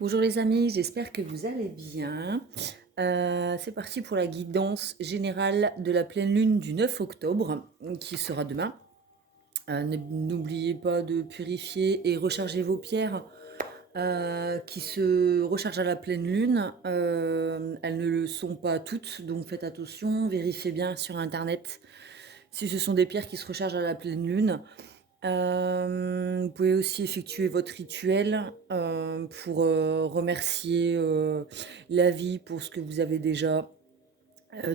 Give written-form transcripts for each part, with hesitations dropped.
Bonjour les amis, j'espère que vous allez bien. C'est parti pour la guidance générale de la pleine lune du 9 octobre, qui sera demain. N'oubliez pas de purifier et recharger vos pierres qui se rechargent à la pleine lune. Elles ne le sont pas toutes, donc faites attention, vérifiez bien sur internet si ce sont des pierres qui se rechargent à la pleine lune. Vous pouvez aussi effectuer votre rituel pour remercier la vie pour ce que vous avez déjà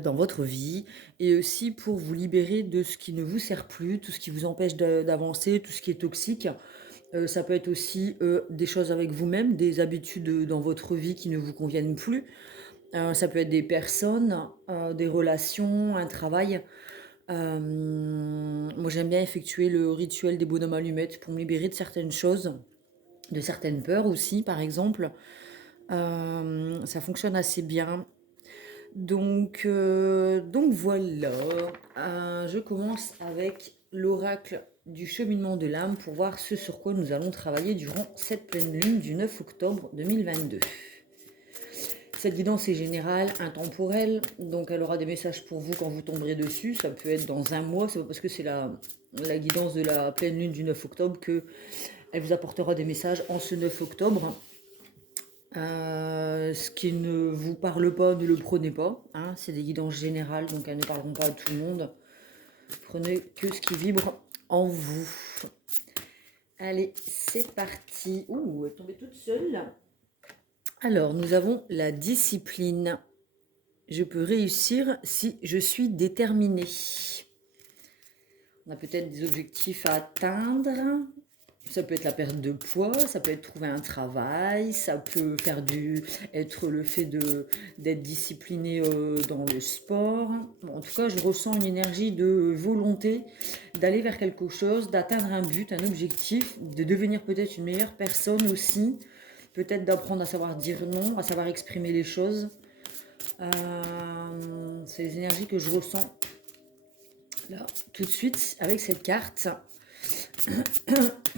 dans votre vie et aussi pour vous libérer de ce qui ne vous sert plus, tout ce qui vous empêche d'avancer, tout ce qui est toxique. Ça peut être aussi des choses avec vous-même, des habitudes dans votre vie qui ne vous conviennent plus. Ça peut être des personnes, des relations, un travail. Moi, j'aime bien effectuer le rituel des bonhommes allumettes pour me libérer de certaines choses, de certaines peurs aussi, par exemple. Ça fonctionne assez bien. Donc voilà. Je commence avec l'oracle du cheminement de l'âme pour voir ce sur quoi nous allons travailler durant cette pleine lune du 9 octobre 2022. Cette guidance est générale, intemporelle, donc elle aura des messages pour vous quand vous tomberez dessus. Ça peut être dans un mois, c'est pas parce que c'est la guidance de la pleine lune du 9 octobre que elle vous apportera des messages en ce 9 octobre. Ce qui ne vous parle pas, ne le prenez pas. Hein, c'est des guidances générales, donc elles ne parleront pas à tout le monde. Prenez que ce qui vibre en vous. Allez, c'est parti. Ouh, elle est tombée toute seule. Alors, nous avons la discipline. Je peux réussir si je suis déterminée. On a peut-être des objectifs à atteindre. Ça peut être la perte de poids, ça peut être trouver un travail, ça peut être le fait d'être discipliné dans le sport. Bon, en tout cas, je ressens une énergie de volonté d'aller vers quelque chose, d'atteindre un but, un objectif, de devenir peut-être une meilleure personne aussi, peut-être d'apprendre à savoir dire non, à savoir exprimer les choses. C'est les énergies que je ressens là tout de suite avec cette carte.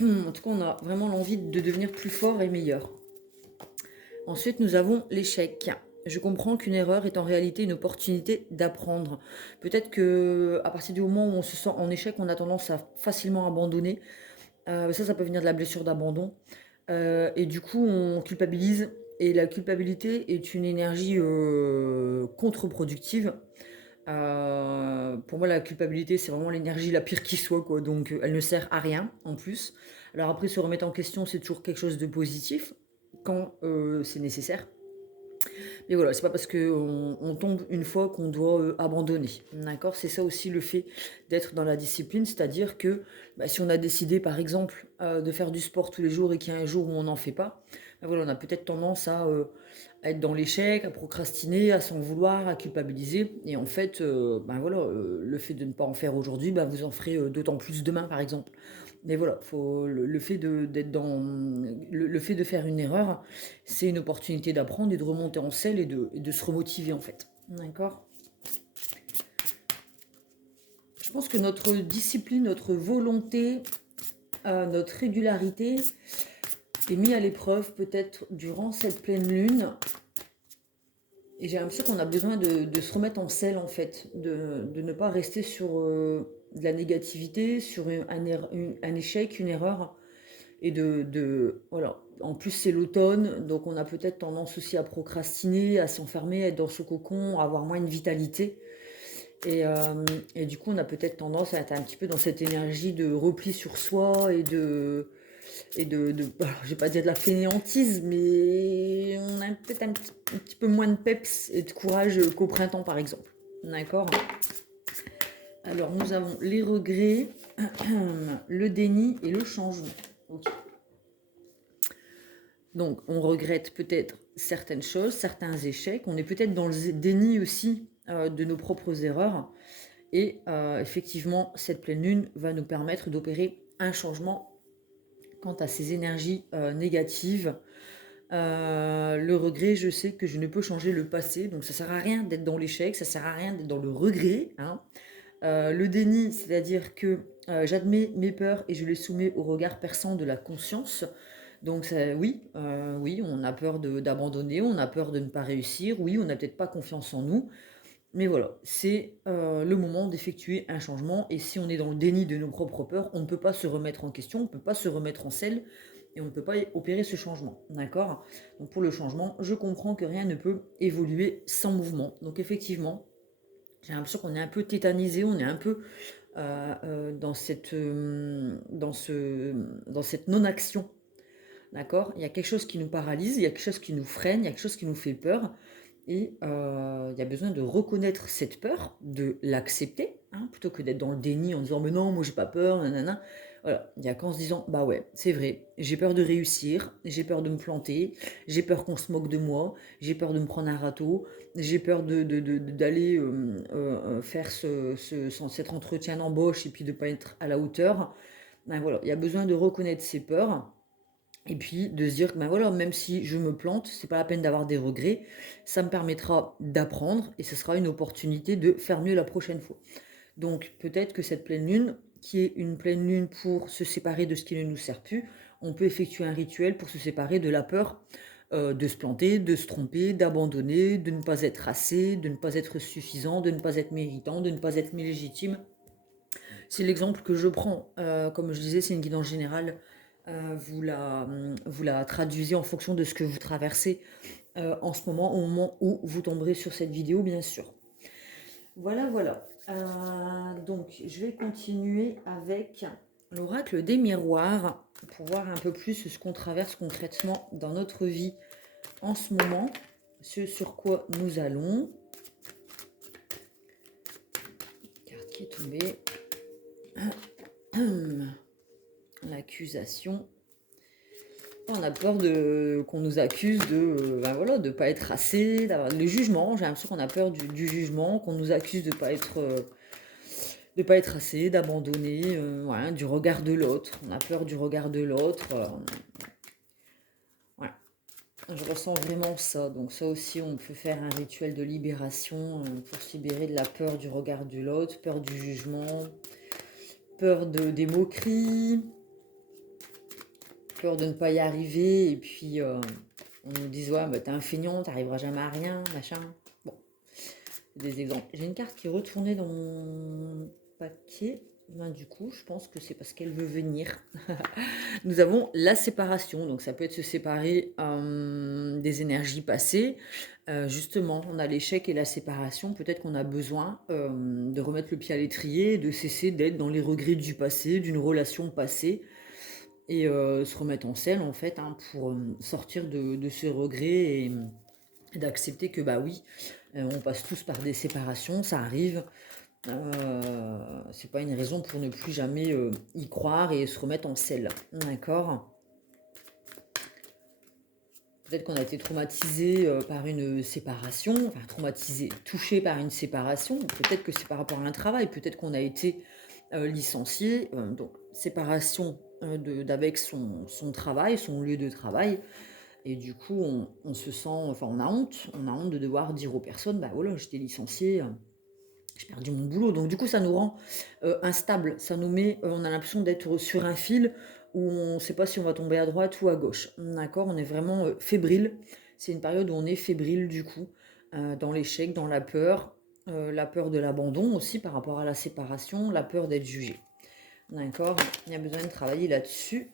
En tout cas, on a vraiment l'envie de devenir plus fort et meilleur. Ensuite, nous avons l'échec. Je comprends qu'une erreur est en réalité une opportunité d'apprendre. Peut-être que à partir du moment où on se sent en échec, on a tendance à facilement abandonner. Ça peut venir de la blessure d'abandon. Et du coup, on culpabilise. Et la culpabilité est une énergie contre-productive. Pour moi, la culpabilité, c'est vraiment l'énergie la pire qui soit, quoi. Donc, elle ne sert à rien, en plus. Alors après, se remettre en question, c'est toujours quelque chose de positif, quand c'est nécessaire. Mais voilà, c'est pas parce qu'on tombe une fois qu'on doit abandonner. D'accord? C'est ça aussi le fait d'être dans la discipline, c'est-à-dire que si on a décidé, par exemple, de faire du sport tous les jours et qu'il y a un jour où on n'en fait pas, voilà, on a peut-être tendance à être dans l'échec, à procrastiner, à s'en vouloir, à culpabiliser. Et en fait, voilà, le fait de ne pas en faire aujourd'hui, vous en ferez d'autant plus demain, par exemple. Mais voilà, le fait le fait de faire une erreur, c'est une opportunité d'apprendre et de remonter en selle et de se remotiver en fait. D'accord? Je pense que notre discipline, notre volonté, notre régularité est mise à l'épreuve peut-être durant cette pleine lune. Et j'ai l'impression qu'on a besoin de se remettre en selle en fait, de ne pas rester sur de la négativité, sur un échec, une erreur. Et voilà. En plus, c'est l'automne, donc on a peut-être tendance aussi à procrastiner, à s'enfermer, à être dans ce cocon, à avoir moins de vitalité. Et, euh, et du coup, on a peut-être tendance à être un petit peu dans cette énergie de repli sur soi je vais pas dire de la fainéantise, mais on a peut-être un petit peu moins de peps et de courage qu'au printemps, par exemple. D'accord? Alors, nous avons les regrets, le déni et le changement. Ok. Donc, on regrette peut-être certaines choses, certains échecs. On est peut-être dans le déni aussi de nos propres erreurs. Et effectivement, cette pleine lune va nous permettre d'opérer un changement quant à ces énergies négatives. Le regret, je sais que je ne peux changer le passé, donc ça sert à rien d'être dans l'échec, ça sert à rien d'être dans le regret. Hein. Le déni, c'est-à-dire que j'admets mes peurs et je les soumets au regard perçant de la conscience. Donc oui, oui, on a peur d'abandonner, on a peur de ne pas réussir, oui, on n'a peut-être pas confiance en nous, mais voilà, c'est le moment d'effectuer un changement. Et si on est dans le déni de nos propres peurs, on ne peut pas se remettre en question, on ne peut pas se remettre en selle et on ne peut pas opérer ce changement. D'accord? Donc pour le changement, je comprends que rien ne peut évoluer sans mouvement. Donc effectivement, j'ai l'impression qu'on est un peu tétanisé, on est un peu dans cette non-action. D'accord? Il y a quelque chose qui nous paralyse, il y a quelque chose qui nous freine, il y a quelque chose qui nous fait peur. Et il y a besoin de reconnaître cette peur, de l'accepter, hein, plutôt que d'être dans le déni en disant mais non, moi j'ai pas peur, nanana. Voilà, il y a qu'en se disant bah ouais, c'est vrai, j'ai peur de réussir, j'ai peur de me planter, j'ai peur qu'on se moque de moi, j'ai peur de me prendre un râteau, j'ai peur d'aller faire cet entretien d'embauche et puis de ne pas être à la hauteur. Ben voilà, il y a besoin de reconnaître ses peurs et puis de se dire que ben voilà, même si je me plante, c'est pas la peine d'avoir des regrets. Ça me permettra d'apprendre et ce sera une opportunité de faire mieux la prochaine fois. Donc peut-être que cette pleine lune, qui est une pleine lune pour se séparer de ce qui ne nous sert plus, on peut effectuer un rituel pour se séparer de la peur de se planter, de se tromper, d'abandonner, de ne pas être assez, de ne pas être suffisant, de ne pas être méritant, de ne pas être légitime. C'est l'exemple que je prends. Comme je disais, c'est une guidance générale. Vous la traduisez en fonction de ce que vous traversez en ce moment, au moment où vous tomberez sur cette vidéo, bien sûr. Voilà, voilà. Donc, je vais continuer avec l'oracle des miroirs pour voir un peu plus ce qu'on traverse concrètement dans notre vie en ce moment, ce sur quoi nous allons. Carte qui est tombée. L'accusation. On a peur qu'on nous accuse de voilà, de pas être assez, d'avoir le jugement. J'ai l'impression qu'on a peur du jugement, qu'on nous accuse de pas être assez, d'abandonner, voilà, du regard de l'autre. On a peur du regard de l'autre. Voilà. Je ressens vraiment ça. Donc ça aussi, on peut faire un rituel de libération pour se libérer de la peur du regard de l'autre, peur du jugement, peur des moqueries, peur de ne pas y arriver, et puis on nous dit ouais, bah, t'es un feignant, t'arriveras jamais à rien, machin. Bon, c'est des exemples. J'ai une carte qui est retournée dans mon paquet. Ben, du coup, je pense que c'est parce qu'elle veut venir. Nous avons la séparation, donc ça peut être se séparer des énergies passées. Justement, on a l'échec et la séparation. Peut-être qu'on a besoin de remettre le pied à l'étrier, de cesser d'être dans les regrets du passé, d'une relation passée, et se remettre en selle en fait, hein, pour sortir de ces regrets et d'accepter que bah oui, on passe tous par des séparations, ça arrive. C'est pas une raison pour ne plus jamais y croire et se remettre en selle, d'accord? Peut-être qu'on a été traumatisé par une séparation, enfin traumatisé, touché par une séparation. Peut-être que c'est par rapport à un travail, peut-être qu'on a été licencié, donc séparation d'avec son travail, son lieu de travail. Et du coup, on se sent, enfin on a honte de devoir dire aux personnes, bah voilà, j'étais licencié, j'ai perdu mon boulot. Donc du coup, ça nous rend instable, ça nous met, on a l'impression d'être sur un fil où on ne sait pas si on va tomber à droite ou à gauche. D'accord? On est vraiment fébrile. C'est une période où on est fébrile du coup, dans l'échec, dans la peur de l'abandon aussi par rapport à la séparation, la peur d'être jugé. D'accord? Il y a besoin de travailler là-dessus.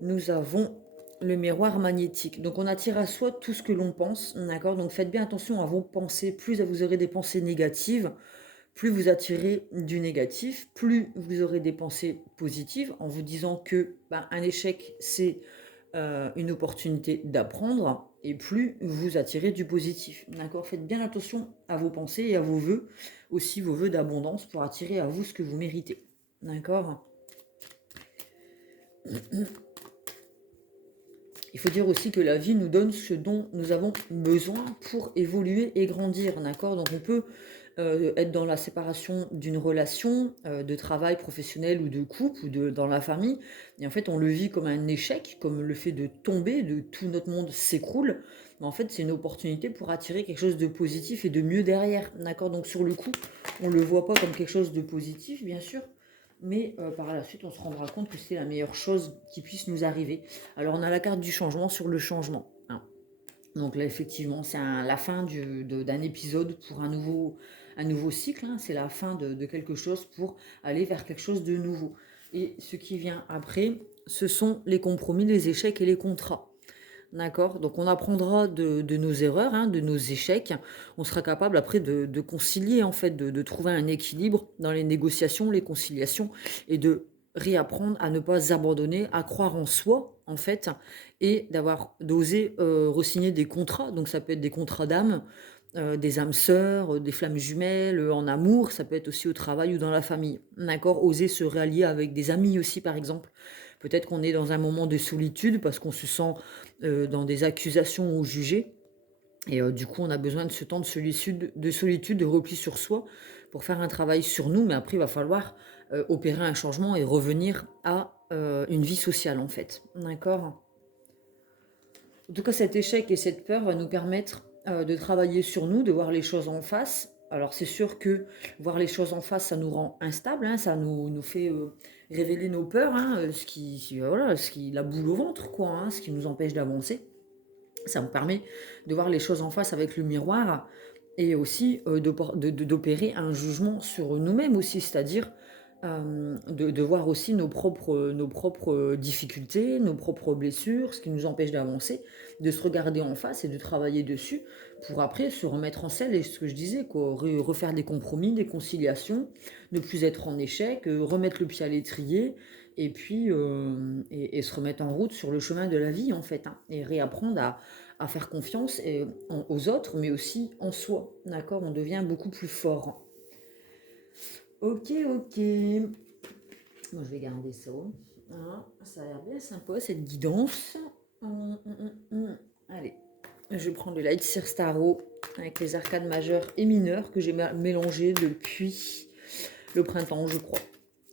Nous avons le miroir magnétique. Donc on attire à soi tout ce que l'on pense. D'accord? Donc faites bien attention à vos pensées. Plus vous aurez des pensées négatives, plus vous attirez du négatif, plus vous aurez des pensées positives en vous disant que un échec, c'est une opportunité d'apprendre, et plus vous attirez du positif. D'accord? Faites bien attention à vos pensées et à vos vœux, aussi vos vœux d'abondance pour attirer à vous ce que vous méritez. D'accord? Il faut dire aussi que la vie nous donne ce dont nous avons besoin pour évoluer et grandir, d'accord? Donc on peut être dans la séparation d'une relation de travail professionnel ou de couple ou dans la famille, et en fait on le vit comme un échec, comme le fait de tomber, de tout notre monde s'écroule, mais en fait c'est une opportunité pour attirer quelque chose de positif et de mieux derrière, d'accord? Donc sur le coup, on ne le voit pas comme quelque chose de positif, bien sûr, mais par la suite, on se rendra compte que c'est la meilleure chose qui puisse nous arriver. Alors, on a la carte du changement sur le changement, hein. Donc là, effectivement, c'est la fin d'un épisode pour un nouveau cycle, hein. C'est la fin de quelque chose pour aller vers quelque chose de nouveau. Et ce qui vient après, ce sont les compromis, les échecs et les contrats. D'accord? Donc on apprendra de nos erreurs, hein, de nos échecs. On sera capable après de concilier, en fait, de trouver un équilibre dans les négociations, les conciliations, et de réapprendre à ne pas abandonner, à croire en soi, en fait, et d'oser re-signer des contrats. Donc ça peut être des contrats d'âme, des âmes sœurs, des flammes jumelles, en amour, ça peut être aussi au travail ou dans la famille. D'accord? Oser se rallier avec des amis aussi, par exemple. Peut-être qu'on est dans un moment de solitude parce qu'on se sent dans des accusations ou jugés. Et du coup, on a besoin de ce temps de solitude, de repli sur soi pour faire un travail sur nous. Mais après, il va falloir opérer un changement et revenir à une vie sociale, en fait. D'accord? En tout cas, cet échec et cette peur va nous permettre de travailler sur nous, de voir les choses en face. Alors, c'est sûr que voir les choses en face, ça nous rend instables, hein, ça nous fait révéler nos peurs, hein, voilà, la boule au ventre, quoi, hein, ce qui nous empêche d'avancer. Ça me permet de voir les choses en face avec le miroir et aussi d'opérer un jugement sur nous-mêmes aussi, c'est-à-dire de voir aussi nos propres difficultés, nos propres blessures, ce qui nous empêche d'avancer, de se regarder en face et de travailler dessus pour après se remettre en selle et ce que je disais, quoi, refaire des compromis, des conciliations, ne plus être en échec, remettre le pied à l'étrier et puis et se remettre en route sur le chemin de la vie en fait, hein, et réapprendre à faire confiance aux autres, mais aussi en soi. D'accord? On devient beaucoup plus fort. Ok, ok. Moi, je vais garder ça. Hein, ça a l'air bien sympa, cette guidance. Allez, je prends le Light Seer Starro avec les arcades majeures et mineures que j'ai mélangées depuis le printemps, je crois.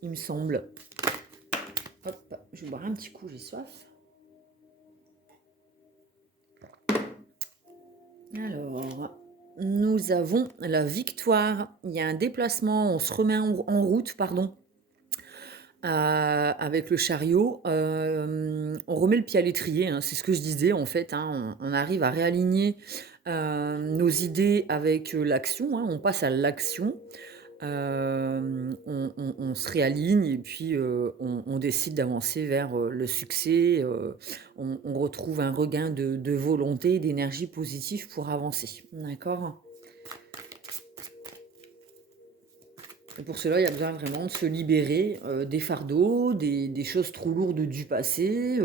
Il me semble. Hop, je vais boire un petit coup, j'ai soif. Alors, nous avons la victoire. Il y a un déplacement, on se remet en route, pardon, avec le chariot. On remet le pied à l'étrier, hein, c'est ce que je disais en fait, hein, on arrive à réaligner nos idées avec l'action, hein, on passe à l'action. On se réaligne et puis on décide d'avancer vers le succès. On retrouve un regain de volonté et d'énergie positive pour avancer. D'accord? Et pour cela, il y a besoin vraiment de se libérer des fardeaux, des choses trop lourdes du passé,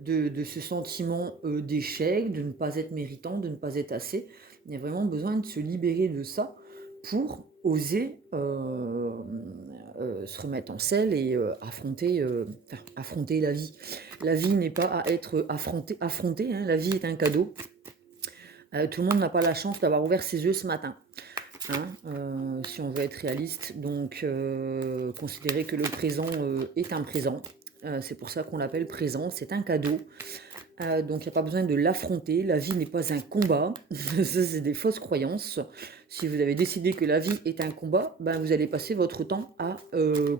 de ce sentiment d'échec, de ne pas être méritant, de ne pas être assez. Il y a vraiment besoin de se libérer de ça pour oser se remettre en selle et affronter la vie. La vie n'est pas à être affrontée, hein, la vie est un cadeau. Tout le monde n'a pas la chance d'avoir ouvert ses yeux ce matin. Hein, si on veut être réaliste, donc considérer que le présent est un présent. C'est pour ça qu'on l'appelle présent, c'est un cadeau. Donc il n'y a pas besoin de l'affronter, la vie n'est pas un combat. Ça, c'est des fausses croyances. Si vous avez décidé que la vie est un combat, ben, vous allez passer votre temps à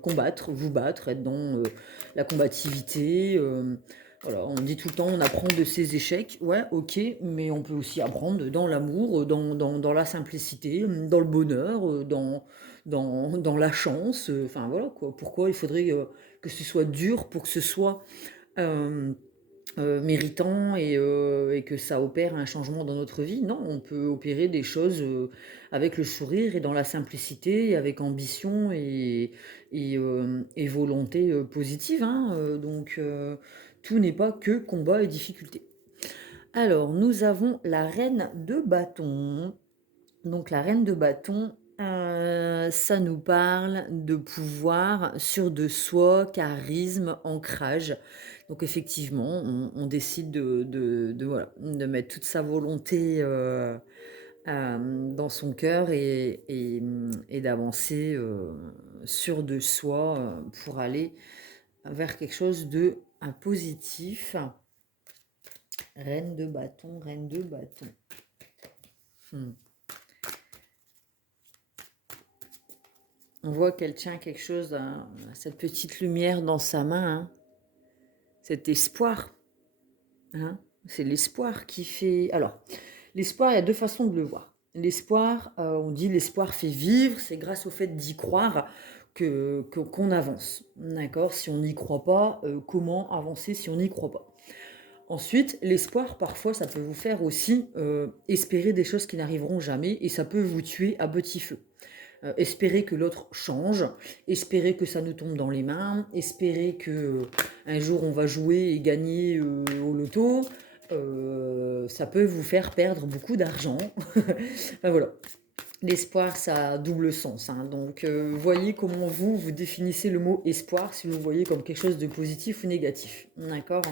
combattre, vous battre, être dans la combativité. Voilà, on dit tout le temps, on apprend de ses échecs. Ouais, ok, mais on peut aussi apprendre dans l'amour, dans la simplicité, dans le bonheur, dans la chance. Enfin voilà quoi. Pourquoi il faudrait que ce soit dur pour que ce soit euh, méritant et que ça opère un changement dans notre vie? Non, on peut opérer des choses avec le sourire et dans la simplicité, avec ambition et volonté positive, hein. Donc tout n'est pas que combat et difficulté. Alors, nous avons la reine de bâton. Donc, la reine de bâton, ça nous parle de pouvoir sur de soi, charisme, ancrage. Donc, effectivement, on décide voilà, de mettre toute sa volonté dans son cœur et d'avancer sur de soi pour aller vers quelque chose de positif. Reine de bâton, reine de bâton. On voit qu'elle tient quelque chose, cette petite lumière dans sa main, hein, cet espoir. Hein. C'est l'espoir qui fait... Alors, l'espoir, il y a deux façons de le voir. L'espoir, on dit l'espoir fait vivre, c'est grâce au fait d'y croire qu'on avance. D'accord? Si on n'y croit pas, comment avancer si on n'y croit pas? Ensuite, l'espoir, parfois, ça peut vous faire aussi espérer des choses qui n'arriveront jamais et ça peut vous tuer à petit feu. Espérer que l'autre change, espérer que ça nous tombe dans les mains, espérer que un jour on va jouer et gagner au loto, ça peut vous faire perdre beaucoup d'argent. Enfin, voilà. L'espoir, ça a double sens. Hein. Donc, voyez comment vous définissez le mot espoir, si vous le voyez comme quelque chose de positif ou négatif. D'accord?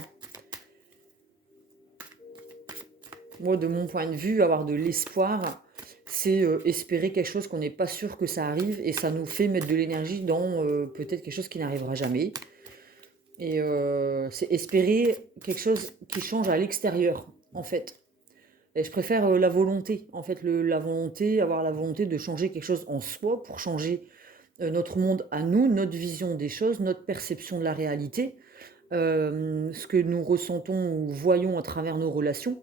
Moi, de mon point de vue, avoir de l'espoir, c'est espérer quelque chose qu'on n'est pas sûr que ça arrive et ça nous fait mettre de l'énergie dans peut-être quelque chose qui n'arrivera jamais. Et c'est espérer quelque chose qui change à l'extérieur, en fait. Et je préfère la volonté, en fait, avoir la volonté de changer quelque chose en soi pour changer notre monde à nous, notre vision des choses, notre perception de la réalité, ce que nous ressentons ou voyons à travers nos relations.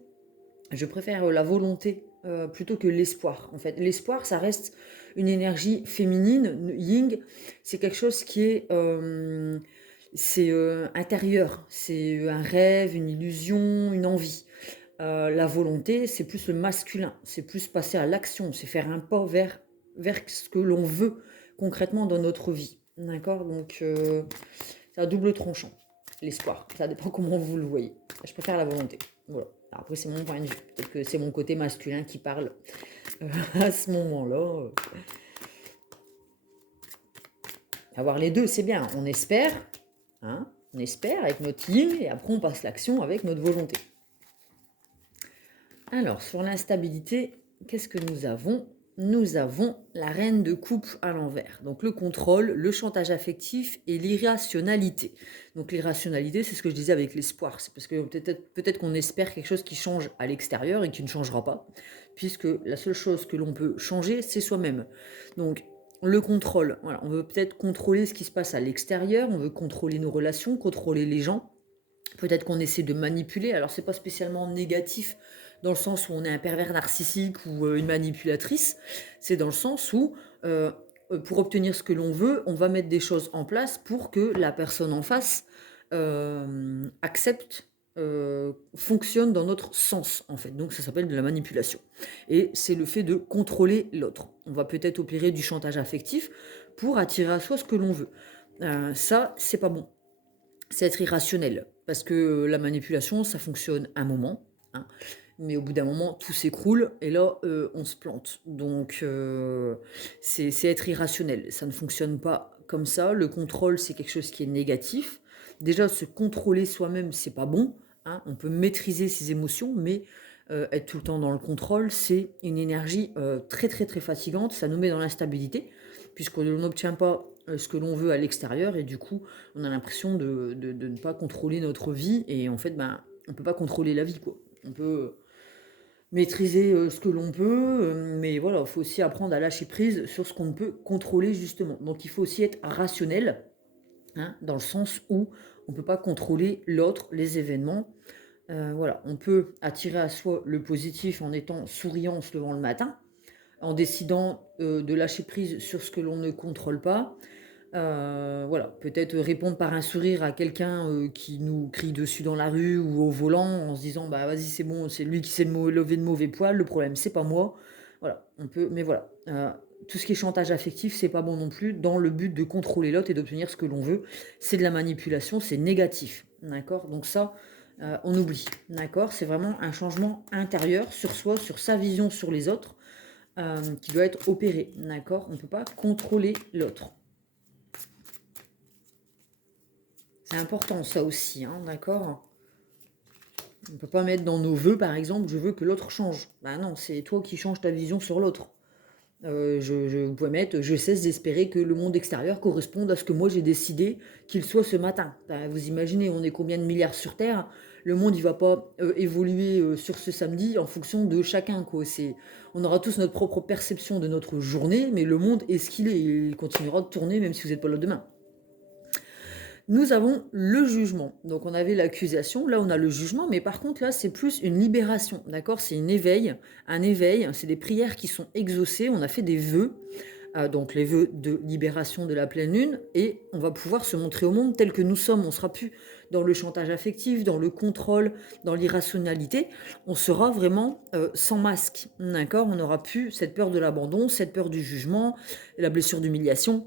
Je préfère la volonté plutôt que l'espoir. En fait, l'espoir, ça reste une énergie féminine, yin. C'est quelque chose qui est intérieur. C'est un rêve, une illusion, une envie. La volonté, c'est plus le masculin. C'est plus passer à l'action. C'est faire un pas vers ce que l'on veut concrètement dans notre vie. D'accord? Donc, c'est à double tranchant, l'espoir. Ça dépend comment vous le voyez. Je préfère la volonté. Voilà. Alors après, c'est mon point de vue. Peut-être que c'est mon côté masculin qui parle à ce moment-là. Avoir les deux, c'est bien. On espère, hein, on espère avec notre yin, et après on passe l'action avec notre volonté. Alors, sur l'instabilité, qu'est-ce que nous avons? Nous avons la reine de coupe à l'envers. Donc le contrôle, le chantage affectif et l'irrationalité. Donc l'irrationalité, c'est ce que je disais avec l'espoir. C'est parce que peut-être qu'on espère quelque chose qui change à l'extérieur et qui ne changera pas. Puisque la seule chose que l'on peut changer, c'est soi-même. Donc le contrôle, voilà, on veut peut-être contrôler ce qui se passe à l'extérieur, on veut contrôler nos relations, contrôler les gens. Peut-être qu'on essaie de manipuler, alors c'est pas spécialement négatif dans le sens où on est un pervers narcissique ou une manipulatrice, c'est dans le sens où pour obtenir ce que l'on veut, on va mettre des choses en place pour que la personne en face accepte, fonctionne dans notre sens en fait. Donc ça s'appelle de la manipulation. Et c'est le fait de contrôler l'autre. On va peut-être opérer du chantage affectif pour attirer à soi ce que l'on veut. Ça, c'est pas bon. C'est être irrationnel. Parce que la manipulation, ça fonctionne un moment, hein, mais au bout d'un moment, tout s'écroule et là, on se plante. Donc, c'est être irrationnel. Ça ne fonctionne pas comme ça. Le contrôle, c'est quelque chose qui est négatif. Déjà, se contrôler soi-même, c'est pas bon. Hein. On peut maîtriser ses émotions, mais être tout le temps dans le contrôle, c'est une énergie très, très, très fatigante. Ça nous met dans l'instabilité, puisqu'on n'obtient pas ce que l'on veut à l'extérieur et du coup on a l'impression de ne pas contrôler notre vie et en fait on peut pas contrôler la vie quoi. On peut maîtriser ce que l'on peut mais voilà, il faut aussi apprendre à lâcher prise sur ce qu'on ne peut contrôler justement. Donc il faut aussi être rationnel, hein, dans le sens où on peut pas contrôler l'autre, les événements. Voilà, on peut attirer à soi le positif en étant souriant en se levant le matin, en décidant de lâcher prise sur ce que l'on ne contrôle pas. Voilà, peut-être répondre par un sourire à quelqu'un qui nous crie dessus dans la rue ou au volant en se disant bah vas-y c'est bon, c'est lui qui s'est levé de mauvais poil, le problème c'est pas moi. Voilà, on peut, mais voilà, tout ce qui est chantage affectif c'est pas bon non plus dans le but de contrôler l'autre et d'obtenir ce que l'on veut. C'est de la manipulation, c'est négatif, d'accord? Donc ça, on oublie, d'accord? C'est vraiment un changement intérieur sur soi, sur sa vision sur les autres qui doit être opéré, d'accord? On ne peut pas contrôler l'autre. C'est important ça aussi, hein, d'accord? On ne peut pas mettre dans nos vœux, par exemple, je veux que l'autre change. Ben non, c'est toi qui changes ta vision sur l'autre. Vous pouvez mettre, je cesse d'espérer que le monde extérieur corresponde à ce que moi j'ai décidé qu'il soit ce matin. Ben, vous imaginez, on est combien de milliards sur Terre? le monde il va pas évoluer sur ce samedi en fonction de chacun, quoi. On aura tous notre propre perception de notre journée, mais le monde est ce qu'il est. Il continuera de tourner même si vous n'êtes pas là demain. Nous avons le jugement. Donc on avait l'accusation, là on a le jugement, mais par contre là c'est plus une libération, d'accord? C'est un éveil, c'est des prières qui sont exaucées, on a fait des vœux, donc les vœux de libération de la pleine lune, et on va pouvoir se montrer au monde tel que nous sommes. On sera plus dans le chantage affectif, dans le contrôle, dans l'irrationalité. On sera vraiment sans masque, d'accord? On n'aura plus cette peur de l'abandon, cette peur du jugement, la blessure d'humiliation.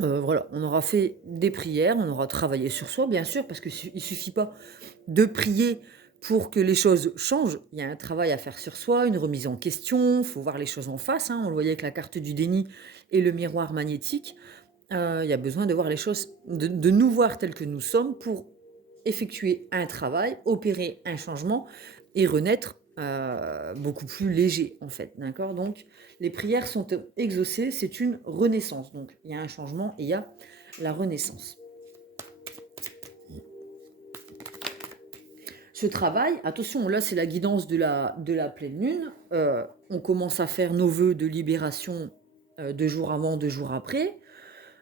Voilà, on aura fait des prières, on aura travaillé sur soi, bien sûr, parce qu'il ne suffit pas de prier pour que les choses changent. Il y a un travail à faire sur soi, une remise en question, il faut voir les choses en face, hein. On le voyait avec la carte du déni et le miroir magnétique. Il y a besoin de voir les choses, de nous voir tels que nous sommes pour effectuer un travail, opérer un changement et renaître beaucoup plus léger, en fait. D'accord? Donc, les prières sont exaucées, c'est une renaissance. Donc, il y a un changement et il y a la renaissance. Ce travail, attention, là c'est la guidance de la pleine lune. On commence à faire nos vœux de libération 2 jours avant, 2 jours après,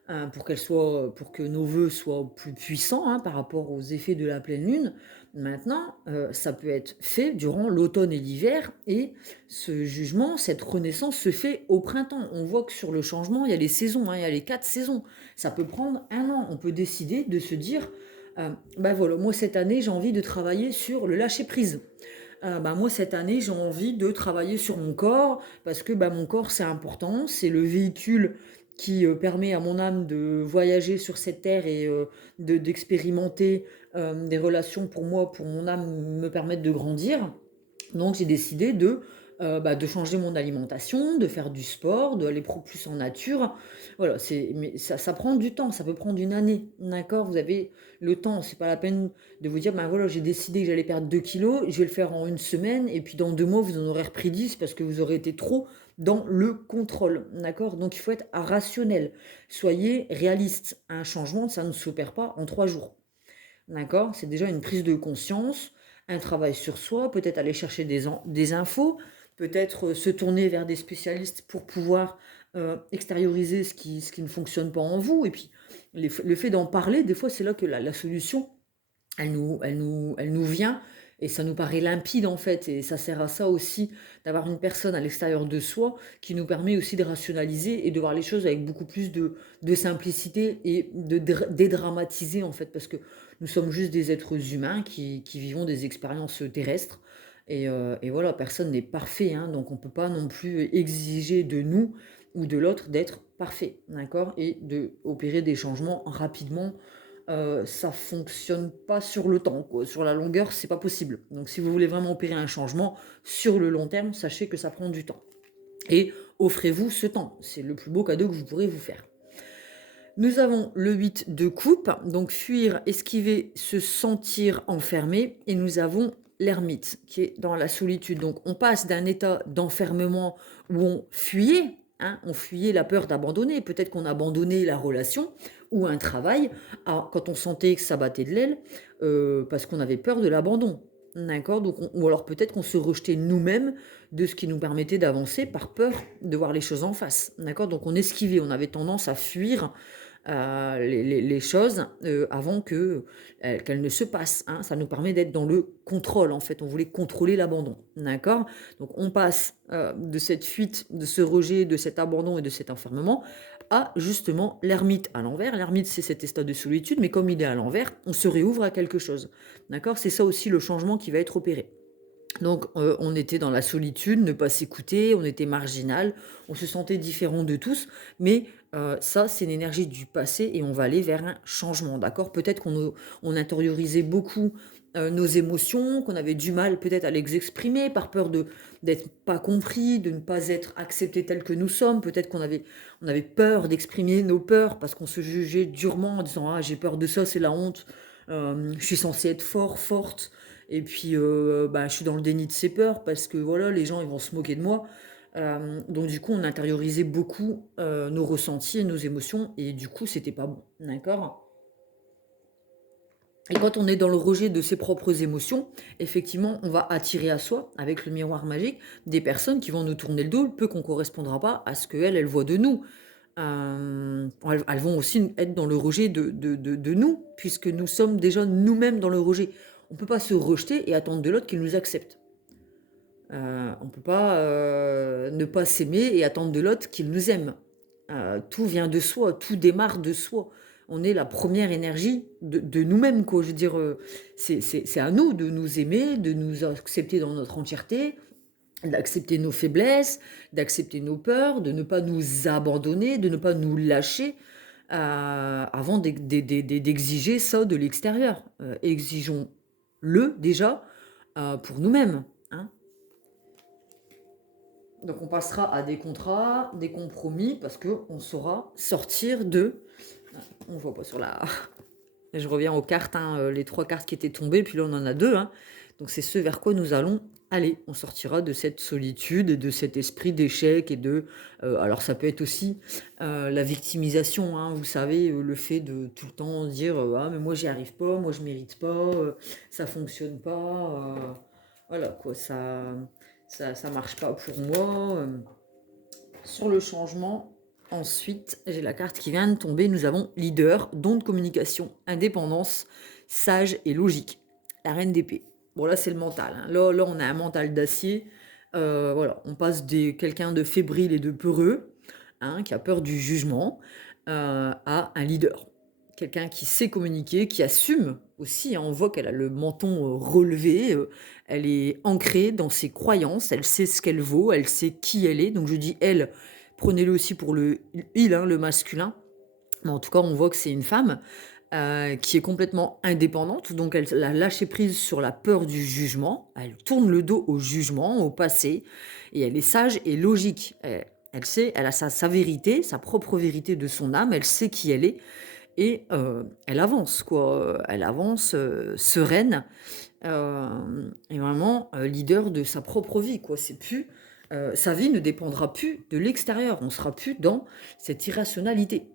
hein, pour que nos vœux soient plus puissants, hein, par rapport aux effets de la pleine lune. Maintenant, ça peut être fait durant l'automne et l'hiver, et ce jugement, cette renaissance se fait au printemps. On voit que sur le changement, il y a les saisons, hein, il y a les 4 saisons. Ça peut prendre un an. On peut décider de se dire, ben voilà, moi cette année, j'ai envie de travailler sur le lâcher-prise. Moi cette année, j'ai envie de travailler sur mon corps, parce que mon corps, c'est important, c'est le véhicule qui permet à mon âme de voyager sur cette terre et d'expérimenter des relations pour moi, pour mon âme, me permettent de grandir. Donc j'ai décidé de changer mon alimentation, de faire du sport, d'aller plus en nature. Voilà, mais ça prend du temps, ça peut prendre une année, d'accord? Vous avez le temps, c'est pas la peine de vous dire, voilà, j'ai décidé que j'allais perdre 2 kilos, je vais le faire en une semaine, et puis dans 2 mois, vous en aurez repris 10 parce que vous aurez été trop dans le contrôle, d'accord? Donc il faut être rationnel. Soyez réaliste. Un changement, ça ne s'opère pas en 3 jours. D'accord? C'est déjà une prise de conscience, un travail sur soi, peut-être aller chercher des infos, peut-être se tourner vers des spécialistes pour pouvoir extérioriser ce qui ne fonctionne pas en vous. Et puis, le fait d'en parler, des fois, c'est là que la solution, elle nous vient, et ça nous paraît limpide en fait. Et ça sert à ça aussi, d'avoir une personne à l'extérieur de soi qui nous permet aussi de rationaliser et de voir les choses avec beaucoup plus de simplicité et de dédramatiser en fait. Parce que nous sommes juste des êtres humains qui vivons des expériences terrestres. Et voilà, personne n'est parfait, hein, donc on ne peut pas non plus exiger de nous ou de l'autre d'être parfait, d'accord? Et de opérer des changements rapidement, ça fonctionne pas sur le temps, quoi. Sur la longueur, c'est pas possible. Donc si vous voulez vraiment opérer un changement sur le long terme, sachez que ça prend du temps. Et offrez-vous ce temps. C'est le plus beau cadeau que vous pourrez vous faire. Nous avons le 8 de coupe, donc fuir, esquiver, se sentir enfermé. Et nous avons l'ermite, qui est dans la solitude. Donc on passe d'un état d'enfermement où on fuyait, hein, on fuyait la peur d'abandonner. Peut-être qu'on a abandonné la relation ou un travail quand on sentait que ça battait de l'aile, parce qu'on avait peur de l'abandon. D'accord? Donc ou alors peut-être qu'on se rejetait nous-mêmes de ce qui nous permettait d'avancer par peur de voir les choses en face. D'accord? Donc on esquivait, on avait tendance à fuir les choses avant qu'elles ne se passent, hein. Ça nous permet d'être dans le contrôle, en fait. On voulait contrôler l'abandon, d'accord? Donc on passe de cette fuite, de ce rejet, de cet abandon et de cet enfermement à justement l'ermite à l'envers. L'ermite, c'est cet état de solitude, mais comme il est à l'envers, on se réouvre à quelque chose, d'accord? C'est ça aussi le changement qui va être opéré. Donc, on était dans la solitude, ne pas s'écouter, on était marginal, on se sentait différent de tous, mais ça, c'est une énergie du passé et on va aller vers un changement, d'accord? Peut-être on intériorisait beaucoup nos émotions, qu'on avait du mal peut-être à les exprimer par peur d'être pas compris, de ne pas être accepté tel que nous sommes. Peut-être on avait peur d'exprimer nos peurs parce qu'on se jugeait durement en disant: «Ah, j'ai peur de ça, c'est la honte, je suis censé être fort, forte». Et puis, je suis dans le déni de ces peurs parce que voilà, les gens ils vont se moquer de moi. Donc du coup, on intériorisait beaucoup nos ressentis et nos émotions, et du coup, c'était pas bon, d'accord? Et quand on est dans le rejet de ses propres émotions, effectivement, on va attirer à soi, avec le miroir magique, des personnes qui vont nous tourner le dos, peu qu'on ne correspondra pas à ce qu'elles, elles voient de nous. Elles vont aussi être dans le rejet de nous, puisque nous sommes déjà nous-mêmes dans le rejet. On ne peut pas se rejeter et attendre de l'autre qu'il nous accepte. On ne peut pas ne pas s'aimer et attendre de l'autre qu'il nous aime. Tout vient de soi, tout démarre de soi. On est la première énergie de nous-mêmes, quoi. Je veux dire, c'est à nous de nous aimer, de nous accepter dans notre entièreté, d'accepter nos faiblesses, d'accepter nos peurs, de ne pas nous abandonner, de ne pas nous lâcher avant d'exiger ça de l'extérieur. Exigeons-le déjà pour nous-mêmes, hein. Donc on passera à des contrats, des compromis, parce qu'on saura sortir de... On ne voit pas sur la... Je reviens aux cartes, hein, les 3 cartes qui étaient tombées, puis là on en a 2. Hein. Donc c'est ce vers quoi nous allons aller. On sortira de cette solitude et de cet esprit d'échec et de... alors ça peut être aussi la victimisation, hein, vous savez, le fait de tout le temps dire ah mais moi j'y arrive pas, moi je mérite pas, ça fonctionne pas, voilà quoi, ça marche pas pour moi. Sur le changement, ensuite, j'ai la carte qui vient de tomber. Nous avons leader, don de communication, indépendance, sage et logique. La reine d'épée. Bon, là, c'est le mental. Hein. Là, on a un mental d'acier. Voilà, on passe de quelqu'un de fébrile et de peureux, hein, qui a peur du jugement, à un leader. Quelqu'un qui sait communiquer, qui assume aussi. Hein, on voit qu'elle a le menton relevé. Elle est ancrée dans ses croyances. Elle sait ce qu'elle vaut. Elle sait qui elle est. Donc je dis elle. Prenez-le aussi pour le il, hein, le masculin. Mais en tout cas, on voit que c'est une femme qui est complètement indépendante. Donc elle a lâché prise sur la peur du jugement. Elle tourne le dos au jugement, au passé. Et elle est sage et logique. Elle sait, elle a sa vérité, sa propre vérité de son âme. Elle sait qui elle est. Et elle avance, quoi. Elle avance sereine et vraiment leader de sa propre vie, quoi. C'est plus, sa vie ne dépendra plus de l'extérieur. On sera plus dans cette irrationalité.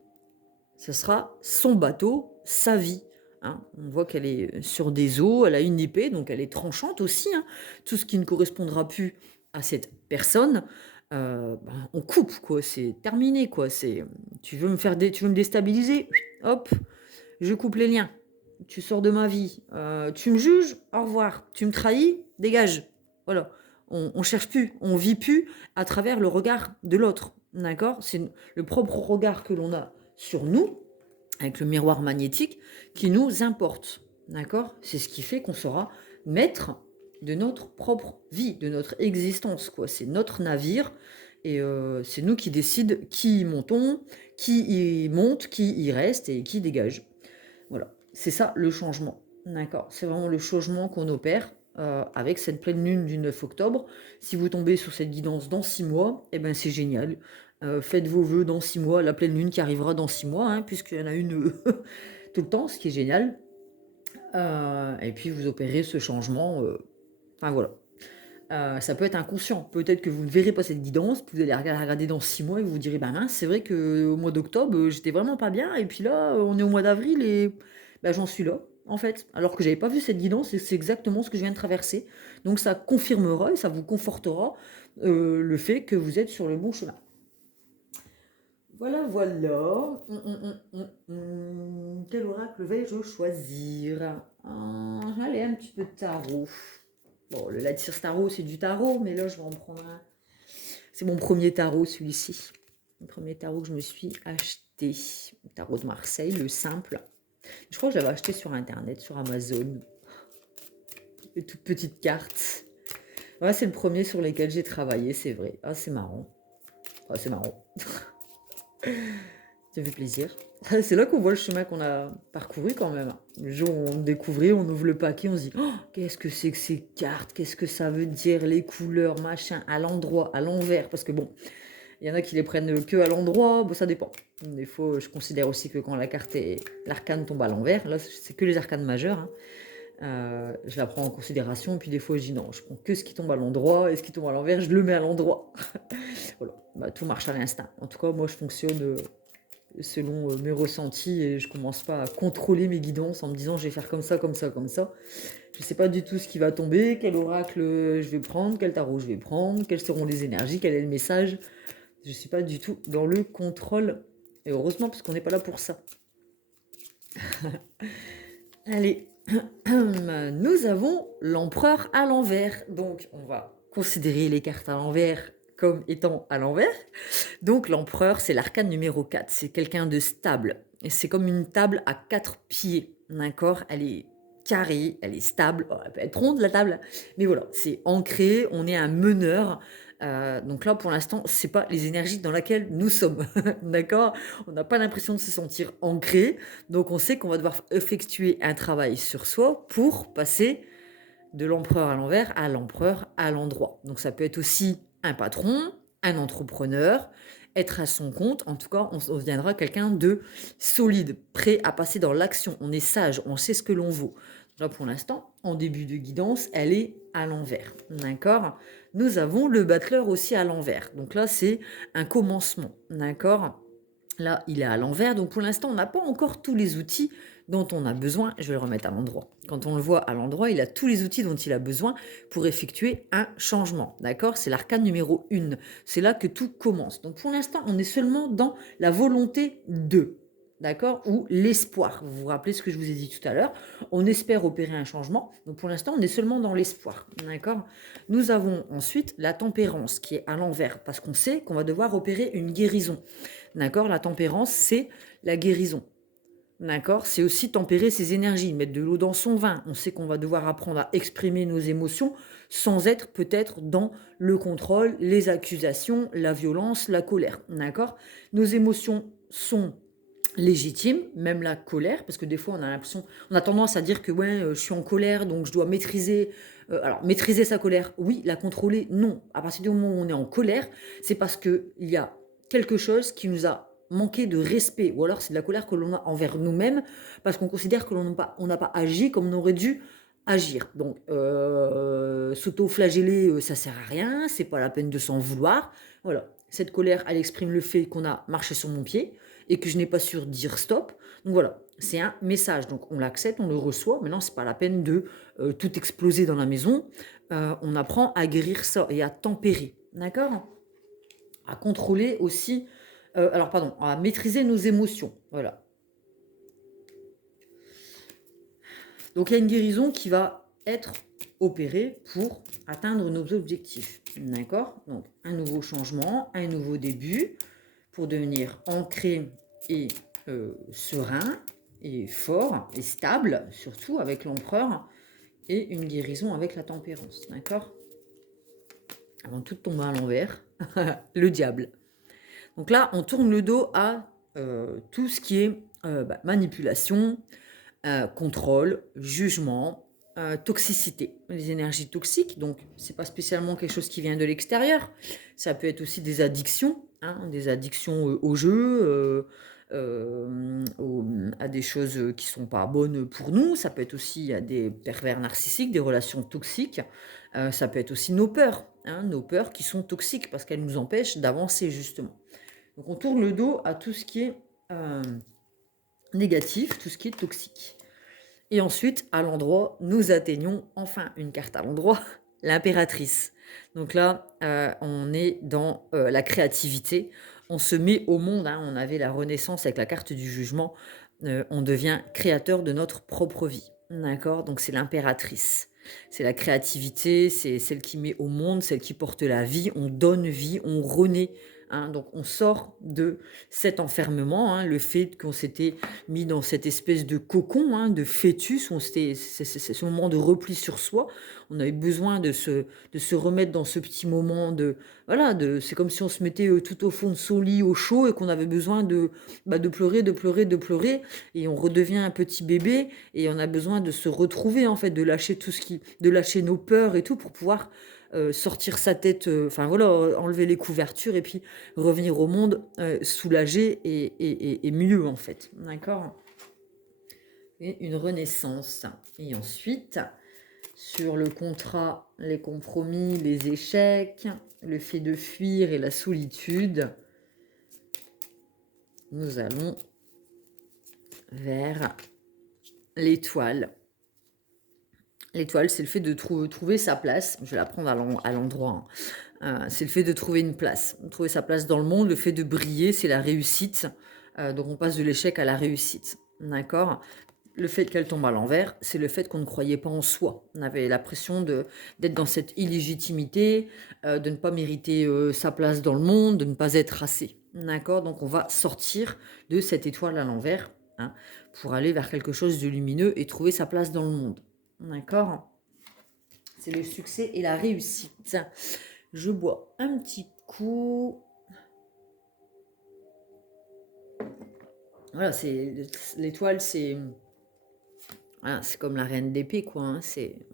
Ce sera son bateau, sa vie. Hein. On voit qu'elle est sur des eaux, elle a une épée, donc elle est tranchante aussi. Hein. Tout ce qui ne correspondra plus à cette personne, on coupe, quoi. C'est terminé, quoi. Tu veux me déstabiliser, hop, je coupe les liens. Tu sors de ma vie. Tu me juges, au revoir. Tu me trahis, dégage. Voilà. On cherche plus, on vit plus à travers le regard de l'autre. D'accord? C'est le propre regard que l'on a sur nous, avec le miroir magnétique, qui nous importe. D'accord? C'est ce qui fait qu'on sera maître de notre propre vie, de notre existence, quoi. C'est notre navire et c'est nous qui décidons qui y montons, qui y monte, qui y reste et qui dégage. Voilà, c'est ça le changement. D'accord, c'est vraiment le changement qu'on opère avec cette pleine lune du 9 octobre. Si vous tombez sur cette guidance dans 6 mois, eh ben c'est génial. Faites vos vœux dans 6 mois, la pleine lune qui arrivera dans 6 mois, hein, puisqu'il y en a une tout le temps, ce qui est génial. Et puis vous opérez ce changement. Enfin voilà. Ça peut être inconscient. Peut-être que vous ne verrez pas cette guidance, puis vous allez regarder dans 6 mois et vous vous direz, bah mince, c'est vrai qu'au mois d'octobre, j'étais vraiment pas bien, et puis là, on est au mois d'avril et bah, j'en suis là, en fait. Alors que j'avais pas vu cette guidance, et c'est exactement ce que je viens de traverser. Donc ça confirmera et ça vous confortera le fait que vous êtes sur le bon chemin. Voilà, voilà. Quel oracle vais-je choisir? Allez, un petit peu de tarot. Bon, le Latir Tarot, c'est du tarot, mais là, je vais en prendre un. C'est mon premier tarot, celui-ci. Le premier tarot que je me suis acheté. Le tarot de Marseille, le simple. Je crois que je l'avais acheté sur Internet, sur Amazon. Une toute petite carte. Ouais, c'est le premier sur lequel j'ai travaillé, c'est vrai. Ah, c'est marrant. Ah, c'est marrant. Ça fait plaisir. C'est là qu'on voit le chemin qu'on a parcouru quand même. Le jour où on découvrait, on ouvre le paquet, on se dit oh, qu'est-ce que c'est que ces cartes? Qu'est-ce que ça veut dire? Les couleurs, machin, à l'endroit, à l'envers. Parce que bon, il y en a qui les prennent que à l'endroit, bon, ça dépend. Des fois, je considère aussi que quand la carte est. L'arcane tombe à l'envers, là, c'est que les arcanes majeures. Hein. Je la prends en considération, et puis des fois je dis non, je prends que ce qui tombe à l'endroit, et ce qui tombe à l'envers, je le mets à l'endroit. Voilà, bah, tout marche à l'instinct. En tout cas, moi je fonctionne selon mes ressentis et je commence pas à contrôler mes guidances en me disant je vais faire comme ça, comme ça, comme ça. Je sais pas du tout ce qui va tomber, quel oracle je vais prendre, quel tarot je vais prendre, quelles seront les énergies, quel est le message. Je suis pas du tout dans le contrôle. Et heureusement, parce qu'on n'est pas là pour ça. Allez, nous avons l'empereur à l'envers. Donc, on va considérer les cartes à l'envers comme étant à l'envers. Donc, l'empereur, c'est l'arcane numéro 4. C'est quelqu'un de stable. Et c'est comme une table à 4 pieds. D'accord? Elle est carrée, elle est stable. Oh, elle peut être ronde, la table. Mais voilà, c'est ancré. On est un meneur. Donc là, pour l'instant, c'est pas les énergies dans lesquelles nous sommes. D'accord? On n'a pas l'impression de se sentir ancré. Donc, on sait qu'on va devoir effectuer un travail sur soi pour passer de l'empereur à l'envers à l'empereur à l'endroit. Donc, ça peut être aussi un patron, un entrepreneur, être à son compte. En tout cas, on deviendra quelqu'un de solide, prêt à passer dans l'action. On est sage, on sait ce que l'on vaut. Là, pour l'instant, en début de guidance, elle est à l'envers. D'accord? Nous avons le battleur aussi à l'envers. Donc là, c'est un commencement. D'accord? Là, il est à l'envers. Donc pour l'instant, on n'a pas encore tous les outils dont on a besoin. Je vais le remettre à l'endroit. Quand on le voit à l'endroit, il a tous les outils dont il a besoin pour effectuer un changement. D'accord? C'est l'arcane numéro 1. C'est là que tout commence. Donc pour l'instant, on est seulement dans la volonté de. D'accord? Ou l'espoir. Vous vous rappelez ce que je vous ai dit tout à l'heure. On espère opérer un changement. Donc pour l'instant, on est seulement dans l'espoir. D'accord? Nous avons ensuite la tempérance qui est à l'envers parce qu'on sait qu'on va devoir opérer une guérison. D'accord? La tempérance, c'est la guérison. D'accord? C'est aussi tempérer ses énergies, mettre de l'eau dans son vin. On sait qu'on va devoir apprendre à exprimer nos émotions sans être peut-être dans le contrôle, les accusations, la violence, la colère. D'accord? Nos émotions sont légitimes, même la colère, parce que des fois on a l'impression, on a tendance à dire que ouais, je suis en colère, donc je dois maîtriser. Alors maîtriser sa colère, oui, la contrôler, non. À partir du moment où on est en colère, c'est parce que il y a quelque chose qui nous a manqué de respect, ou alors c'est de la colère que l'on a envers nous-mêmes, parce qu'on considère que on n'a pas agi comme on aurait dû agir. Donc s'auto-flageller, ça sert à rien, c'est pas la peine de s'en vouloir. Voilà, cette colère, elle exprime le fait qu'on a marché sur mon pied et que je n'ai pas su dire stop. Donc voilà, c'est un message. Donc on l'accepte, on le reçoit. Maintenant, c'est pas la peine de tout exploser dans la maison. On apprend à guérir ça et à tempérer. D'accord? À contrôler aussi, alors pardon, à maîtriser nos émotions. Voilà. Donc il y a une guérison qui va être opérée pour atteindre nos objectifs. D'accord? Donc un nouveau changement, un nouveau début pour devenir ancré et serein et fort et stable, surtout avec l'empereur, et une guérison avec la tempérance. D'accord? Avant tout de tomber à l'envers, le diable. Donc là, on tourne le dos à tout ce qui est manipulation, contrôle, jugement, toxicité, les énergies toxiques. Donc, c'est pas spécialement quelque chose qui vient de l'extérieur. Ça peut être aussi des addictions au jeu, à des choses qui sont pas bonnes pour nous. Ça peut être aussi à des pervers narcissiques, des relations toxiques. Ça peut être aussi nos peurs qui sont toxiques parce qu'elles nous empêchent d'avancer justement. Donc, on tourne le dos à tout ce qui est négatif, tout ce qui est toxique. Et ensuite, à l'endroit, nous atteignons enfin une carte à l'endroit, l'impératrice. Donc là, on est dans la créativité. On se met au monde. On avait la Renaissance avec la carte du jugement. On devient créateur de notre propre vie. D'accord? Donc c'est l'impératrice. C'est la créativité, c'est celle qui met au monde, celle qui porte la vie. On donne vie, on renaît. Donc on sort de cet enfermement, le fait qu'on s'était mis dans cette espèce de cocon, de fœtus, où c'est ce moment de repli sur soi. On avait besoin de se remettre dans ce petit moment c'est comme si on se mettait tout au fond de son lit au chaud et qu'on avait besoin de pleurer, de pleurer, de pleurer, et on redevient un petit bébé et on a besoin de se retrouver en fait, de lâcher de lâcher nos peurs et tout pour pouvoir sortir sa tête, enlever les couvertures et puis revenir au monde soulagé et mieux en fait. D'accord? Et une renaissance. Et ensuite, sur le contrat, les compromis, les échecs, le fait de fuir et la solitude, nous allons vers l'étoile. L'étoile, c'est le fait de trouver sa place. Je vais la prendre à l'endroit, hein. C'est le fait de trouver une place. Trouver sa place dans le monde, le fait de briller, c'est la réussite. Donc on passe de l'échec à la réussite. D'accord? Le fait qu'elle tombe à l'envers, c'est le fait qu'on ne croyait pas en soi. On avait l'impression d'être dans cette illégitimité, de ne pas mériter sa place dans le monde, de ne pas être assez. D'accord? Donc on va sortir de cette étoile à l'envers, hein, pour aller vers quelque chose de lumineux et trouver sa place dans le monde. D'accord? C'est le succès et la réussite. Je bois un petit coup. Voilà, l'étoile, voilà, c'est comme la reine d'épée, quoi. Hein.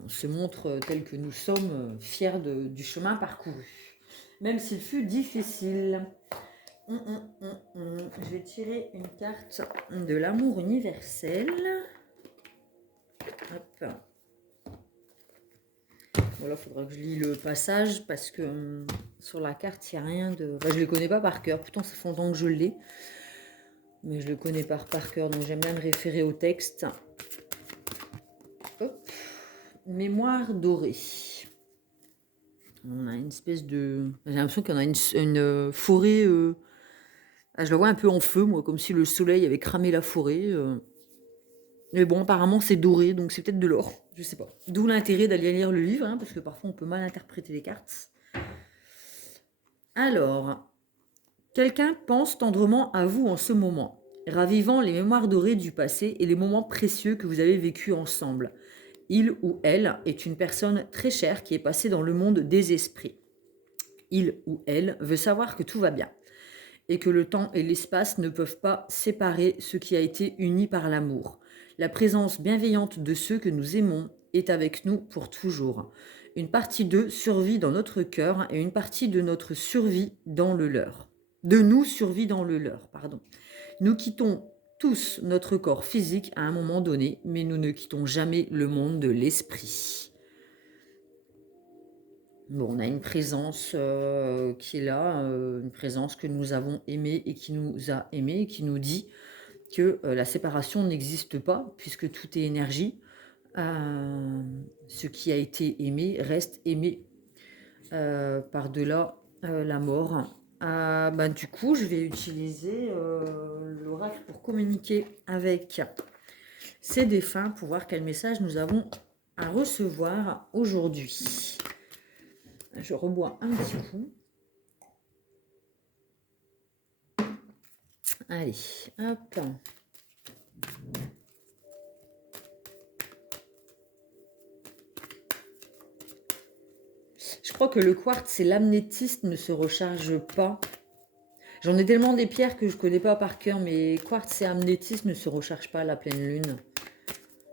On se montre tel que nous sommes, fiers du chemin parcouru. Même s'il fut difficile. Je vais tirer une carte de l'amour universel. Hop. Voilà, il faudra que je lis le passage parce que sur la carte, il n'y a rien de... Enfin, je ne le connais pas par cœur. Pourtant, ça fait longtemps que je l'ai. Mais je le connais par cœur, donc j'aime bien me référer au texte. Hop. Mémoire dorée. On a une espèce de... J'ai l'impression qu'on a une forêt... je la vois un peu en feu, moi, comme si le soleil avait cramé la forêt. Mais bon, apparemment, c'est doré, donc c'est peut-être de l'or. Je sais pas. D'où l'intérêt d'aller lire le livre, hein, parce que parfois, on peut mal interpréter les cartes. Alors, quelqu'un pense tendrement à vous en ce moment, ravivant les mémoires dorées du passé et les moments précieux que vous avez vécus ensemble. Il ou elle est une personne très chère qui est passée dans le monde des esprits. Il ou elle veut savoir que tout va bien et que le temps et l'espace ne peuvent pas séparer ce qui a été uni par l'amour. La présence bienveillante de ceux que nous aimons est avec nous pour toujours. Une partie d'eux survit dans notre cœur et une partie de notre survie dans le leur. De nous survit dans le leur, pardon. Nous quittons tous notre corps physique à un moment donné, mais nous ne quittons jamais le monde de l'esprit. Bon, on a une présence qui est là, une présence que nous avons aimée et qui nous a aimés et qui nous dit que la séparation n'existe pas puisque tout est énergie. Ce qui a été aimé reste aimé par-delà la mort. Du coup, je vais utiliser l'oracle pour communiquer avec ces défunts pour voir quel message nous avons à recevoir aujourd'hui. Je rebois un petit coup. Allez, hop. Je crois que le quartz et l'amnéthyste ne se rechargent pas. J'en ai tellement des pierres que je ne connais pas par cœur, mais quartz et amnéthyste ne se rechargent pas à la pleine lune.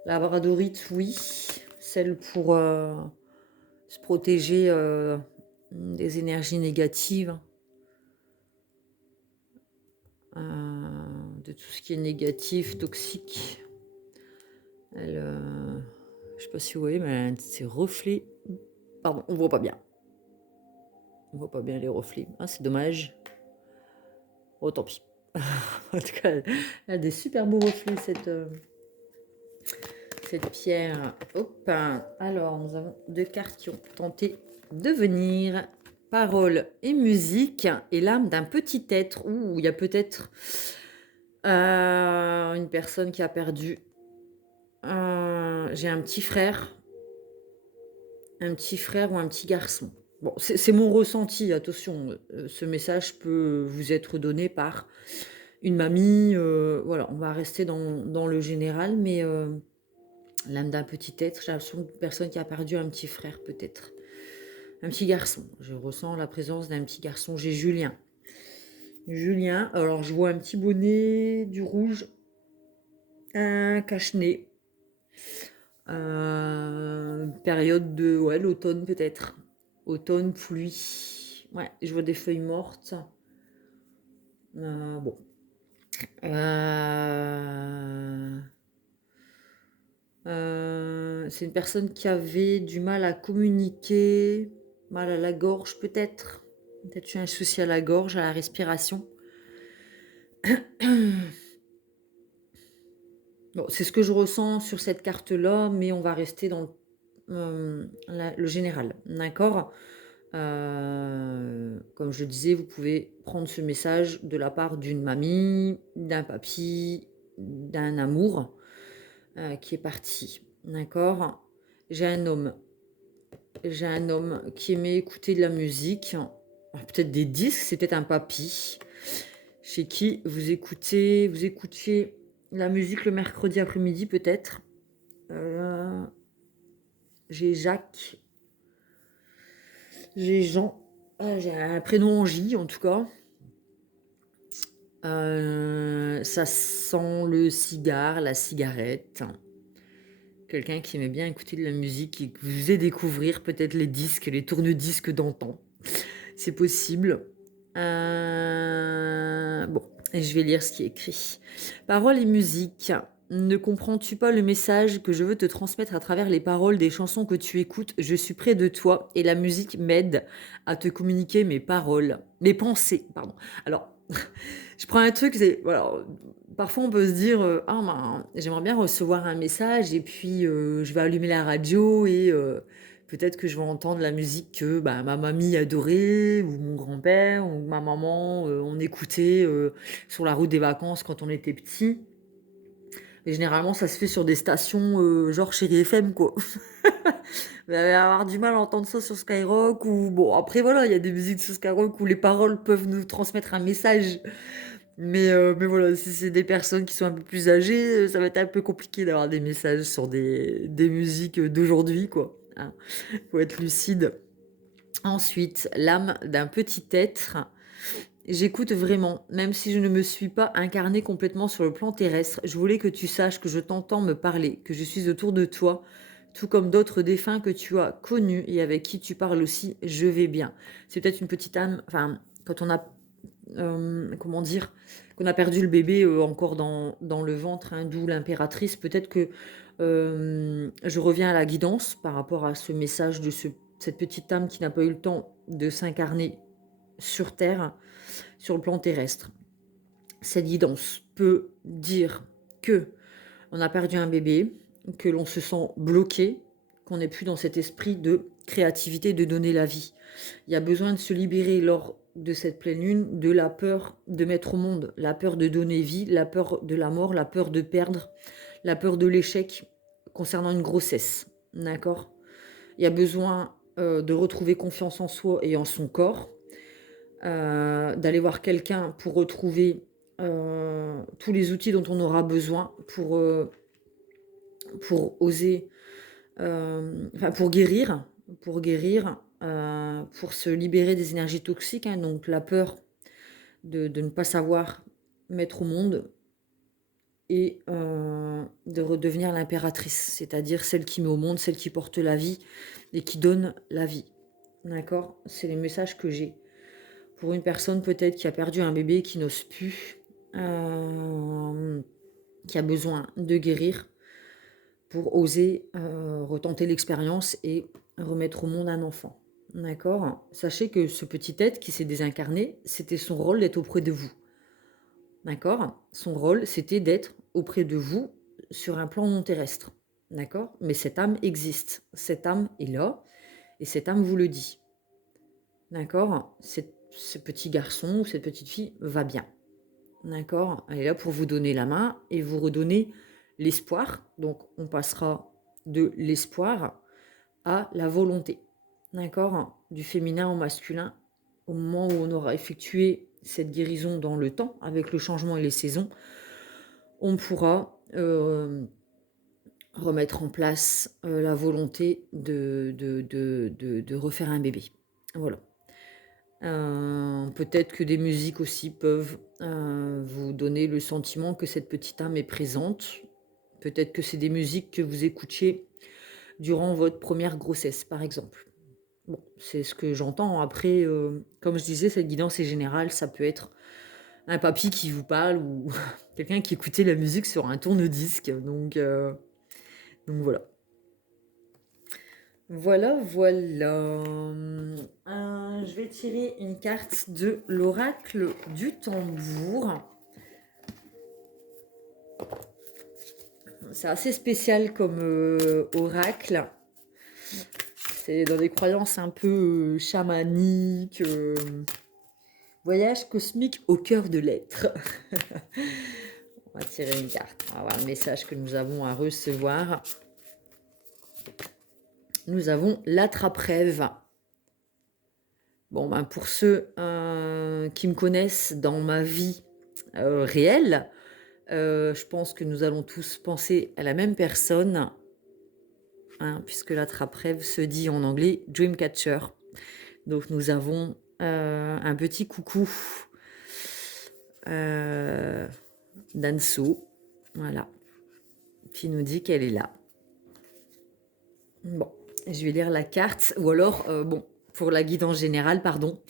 La labradorite, oui. Celle pour se protéger des énergies négatives. De tout ce qui est négatif, toxique. Elle, je sais pas si vous voyez, mais ces reflets. Pardon, on voit pas bien. On voit pas bien les reflets. Ah, c'est dommage. Oh, tant pis. En tout cas, elle a des super beaux reflets, cette pierre. Hop. Alors, nous avons deux cartes qui ont tenté de venir. Parole et musique et l'âme d'un petit être. Ouh, il y a peut-être une personne qui a perdu. J'ai un petit frère ou un petit garçon. Bon, c'est mon ressenti, attention, ce message peut vous être donné par une mamie, voilà, on va rester dans le général, mais l'âme d'un petit être, j'ai l'impression d'une personne qui a perdu un petit frère peut-être, un petit garçon. Je ressens la présence d'un petit garçon, j'ai Julien. Julien, alors je vois un petit bonnet, du rouge, un cache-nez. Période de l'automne peut-être. Automne, pluie. Ouais, je vois des feuilles mortes. Bon. C'est une personne qui avait du mal à communiquer, mal à la gorge peut-être. Peut-être eu un souci à la gorge, à la respiration. Bon, c'est ce que je ressens sur cette carte-là, mais on va rester dans le général, d'accord? Comme je disais, vous pouvez prendre ce message de la part d'une mamie, d'un papy, d'un amour, qui est parti, d'accord? J'ai un homme j'ai un homme qui aimait écouter de la musique, peut-être des disques, c'est peut-être un papy, chez qui vous écoutiez la musique le mercredi après-midi peut-être. Heu, j'ai Jacques, j'ai Jean, j'ai un prénom en J en tout cas. Ça sent le cigare, la cigarette. Quelqu'un qui aimait bien écouter de la musique et qui vous faisait découvrir peut-être les disques, les tourne-disques d'antan. C'est possible. Bon, et je vais lire ce qui est écrit. Paroles et musique. Ne comprends-tu pas le message que je veux te transmettre à travers les paroles des chansons que tu écoutes? Je suis près de toi et la musique m'aide à te communiquer mes paroles, mes pensées, pardon. Alors, je prends un truc, c'est voilà, parfois on peut se dire, «Ah ben, j'aimerais bien recevoir un message et puis, je vais allumer la radio et peut-être que je vais entendre la musique que, bah, ma mamie adorait ou mon grand-père ou ma maman, on écoutait, sur la route des vacances quand on était petit». Et généralement, ça se fait sur des stations, genre Chérie FM, quoi. Vous allez avoir du mal à entendre ça sur Skyrock ou bon, après voilà, il y a des musiques sur Skyrock où les paroles peuvent nous transmettre un message. Mais voilà, si c'est des personnes qui sont un peu plus âgées, ça va être un peu compliqué d'avoir des messages sur des musiques, d'aujourd'hui, quoi, hein. Faut être lucide. Ensuite, l'âme d'un petit être. J'écoute vraiment, même si je ne me suis pas incarnée complètement sur le plan terrestre. Je voulais que tu saches que je t'entends me parler, que je suis autour de toi, tout comme d'autres défunts que tu as connus et avec qui tu parles aussi. Je vais bien. C'est peut-être une petite âme, enfin, quand on a, comment dire, qu'on a perdu le bébé encore dans le ventre, hein, d'où l'impératrice. Peut-être que je reviens à la guidance par rapport à ce message de cette petite âme qui n'a pas eu le temps de s'incarner sur Terre, sur le plan terrestre. Cette guidance peut dire que on a perdu un bébé, que l'on se sent bloqué, qu'on n'est plus dans cet esprit de créativité, de donner la vie. Il y a besoin de se libérer lors de cette pleine lune de la peur de mettre au monde, la peur de donner vie, la peur de la mort, la peur de perdre, la peur de l'échec concernant une grossesse. D'accord? Il y a besoin de retrouver confiance en soi et en son corps, d'aller voir quelqu'un pour retrouver tous les outils dont on aura besoin pour oser, enfin pour guérir, pour se libérer des énergies toxiques, hein, donc la peur de ne pas savoir mettre au monde et de redevenir l'impératrice, c'est-à-dire celle qui met au monde, celle qui porte la vie et qui donne la vie. D'accord? C'est les messages que j'ai. Pour une personne peut-être qui a perdu un bébé, qui n'ose plus, qui a besoin de guérir pour oser retenter l'expérience et remettre au monde un enfant. D'accord? Sachez que ce petit être qui s'est désincarné, c'était son rôle d'être auprès de vous. D'accord? Son rôle, c'était d'être auprès de vous sur un plan non terrestre. D'accord? Mais cette âme existe. Cette âme est là et cette âme vous le dit. D'accord? Ce petit garçon ou cette petite fille va bien. D'accord? Elle est là pour vous donner la main et vous redonner l'espoir. Donc, on passera de l'espoir à la volonté. D'accord? Du féminin au masculin. Au moment où on aura effectué cette guérison dans le temps, avec le changement et les saisons, on pourra remettre en place la volonté de refaire un bébé. Voilà. Peut-être que des musiques aussi peuvent vous donner le sentiment que cette petite âme est présente. Peut-être que c'est des musiques que vous écoutiez durant votre première grossesse, par exemple. Bon, c'est ce que j'entends. Après, comme je disais, cette guidance est générale. Ça peut être un papy qui vous parle ou quelqu'un qui écoutait la musique sur un tourne-disque. Donc voilà. Voilà, voilà. Je vais tirer une carte de l'oracle du tambour. C'est assez spécial comme oracle. C'est dans des croyances un peu chamaniques. Voyage cosmique au cœur de l'être. On va tirer une carte. On va voir le message que nous avons à recevoir. Nous avons l'attrape-rêve. Bon, ben pour ceux qui me connaissent dans ma vie réelle, je pense que nous allons tous penser à la même personne, hein, puisque l'attrape-rêve se dit en anglais Dreamcatcher. Donc nous avons un petit coucou d'Anso, voilà, qui nous dit qu'elle est là. Bon, je vais lire la carte, ou alors, bon, pour la guidance générale, pardon,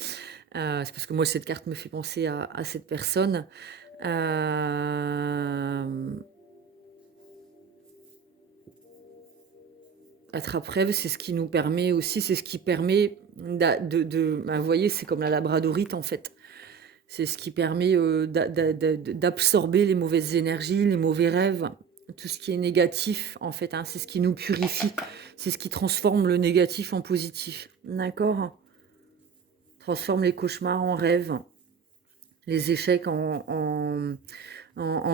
c'est parce que moi cette carte me fait penser à cette personne. Attrape-rêve, c'est ce qui nous permet aussi, c'est ce qui permet ben, vous voyez, c'est comme la labradorite en fait. C'est ce qui permet d'absorber les mauvaises énergies, les mauvais rêves, tout ce qui est négatif en fait, hein, c'est ce qui nous purifie, c'est ce qui transforme le négatif en positif. D'accord ? Transforme les cauchemars en rêves, les échecs en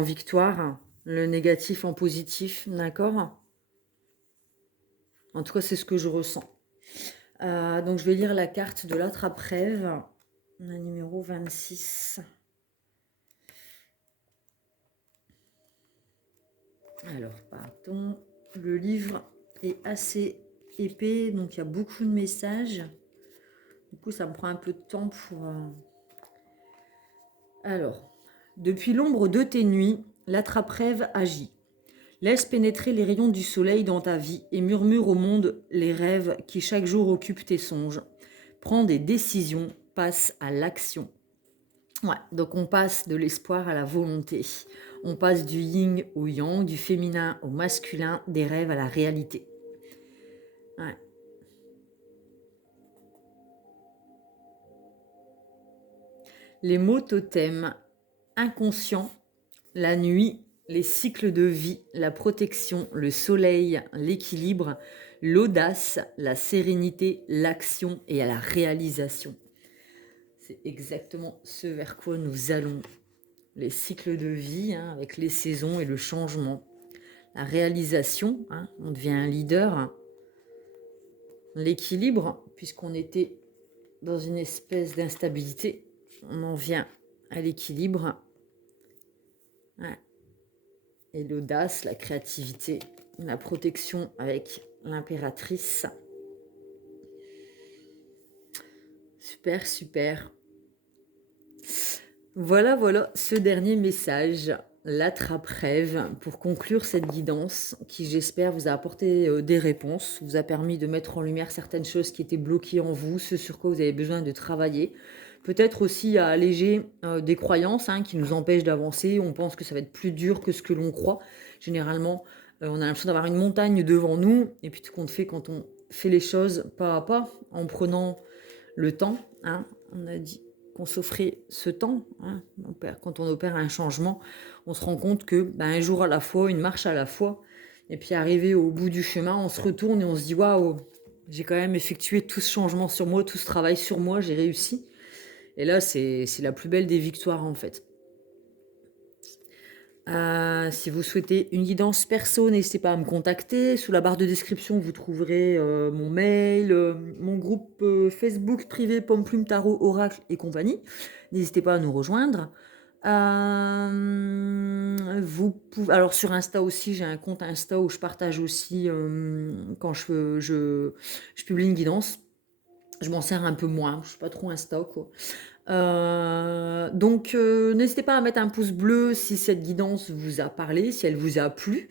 victoire, le négatif en positif. D'accord ? En tout cas, c'est ce que je ressens. Donc, je vais lire la carte de l'attrape-rêve, la numéro 26. Alors, pardon. Le livre est assez épais, donc il y a beaucoup de messages. Du coup, ça me prend un peu de temps pour... Alors, depuis l'ombre de tes nuits, l'attrape-rêve agit. Laisse pénétrer les rayons du soleil dans ta vie et murmure au monde les rêves qui chaque jour occupent tes songes. Prends des décisions, passe à l'action. Ouais, donc on passe de l'espoir à la volonté. On passe du yin au yang, du féminin au masculin, des rêves à la réalité. Ouais. Les mots totems, inconscient, la nuit, les cycles de vie, la protection, le soleil, l'équilibre, l'audace, la sérénité, l'action et à la réalisation. C'est exactement ce vers quoi nous allons. Les cycles de vie, hein, avec les saisons et le changement. La réalisation, hein, on devient un leader. L'équilibre, puisqu'on était dans une espèce d'instabilité, on en vient à l'équilibre. Ouais. Et l'audace, la créativité, la protection avec l'impératrice. Super, super. Voilà ce dernier message, l'attrape-rêve, pour conclure cette guidance qui, j'espère, vous a apporté des réponses, vous a permis de mettre en lumière certaines choses qui étaient bloquées en vous, ce sur quoi vous avez besoin de travailler. Peut-être aussi à alléger des croyances qui nous empêchent d'avancer. On pense que ça va être plus dur que ce que l'on croit. Généralement, on a l'impression d'avoir une montagne devant nous. Et puis tout compte fait, quand on fait les choses pas à pas, en prenant le temps, on a dit qu'on s'offrait ce temps. Quand on opère un changement, on se rend compte que un jour à la fois, une marche à la fois. Et puis arrivé au bout du chemin, on se retourne et on se dit « Waouh, j'ai quand même effectué tout ce changement sur moi, tout ce travail sur moi, j'ai réussi ». Et là, c'est la plus belle des victoires, en fait. Si vous souhaitez une guidance perso, n'hésitez pas à me contacter. Sous la barre de description, vous trouverez mon mail, mon groupe Facebook privé Pomme Plume Tarot, Oracle et compagnie. N'hésitez pas à nous rejoindre. Vous pouvez, alors sur Insta aussi, j'ai un compte Insta où je partage aussi quand je publie une guidance. Je m'en sers un peu moins, je suis pas trop Insta, quoi. Donc n'hésitez pas à mettre un pouce bleu si cette guidance vous a parlé, si elle vous a plu.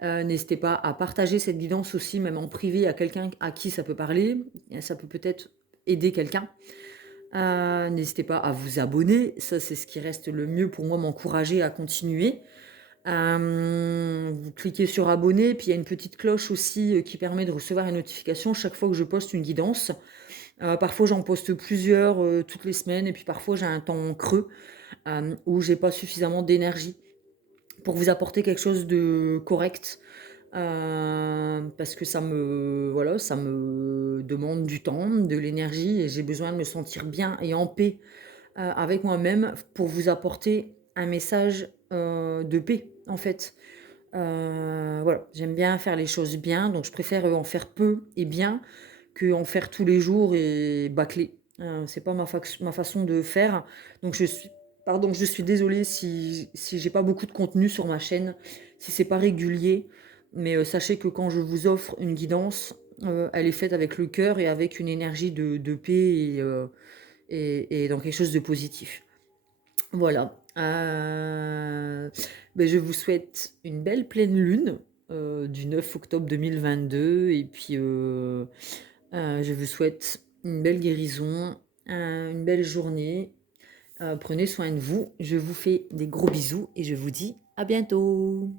N'hésitez pas à partager cette guidance aussi, même en privé, à quelqu'un à qui ça peut parler. Ça peut peut-être aider quelqu'un. N'hésitez pas à vous abonner, ça c'est ce qui reste le mieux pour moi, m'encourager à continuer. Vous cliquez sur abonner, puis il y a une petite cloche aussi qui permet de recevoir une notification chaque fois que je poste une guidance. Parfois j'en poste plusieurs toutes les semaines, et puis parfois j'ai un temps creux où j'ai pas suffisamment d'énergie pour vous apporter quelque chose de correct. Parce que voilà, ça me demande du temps, de l'énergie et j'ai besoin de me sentir bien et en paix, avec moi-même pour vous apporter un message, de paix, en fait. Voilà, j'aime bien faire les choses bien, donc je préfère, en faire peu et bien qu'en faire tous les jours et bâcler. C'est pas ma façon de faire, donc je suis désolée si j'ai pas beaucoup de contenu sur ma chaîne, si c'est pas régulier, mais sachez que quand je vous offre une guidance, elle est faite avec le cœur et avec une énergie de paix et dans quelque chose de positif. Voilà, je vous souhaite une belle pleine lune, du 9 octobre 2022 et puis, je vous souhaite une belle guérison, une belle journée. Prenez soin de vous. Je vous fais des gros bisous et je vous dis à bientôt.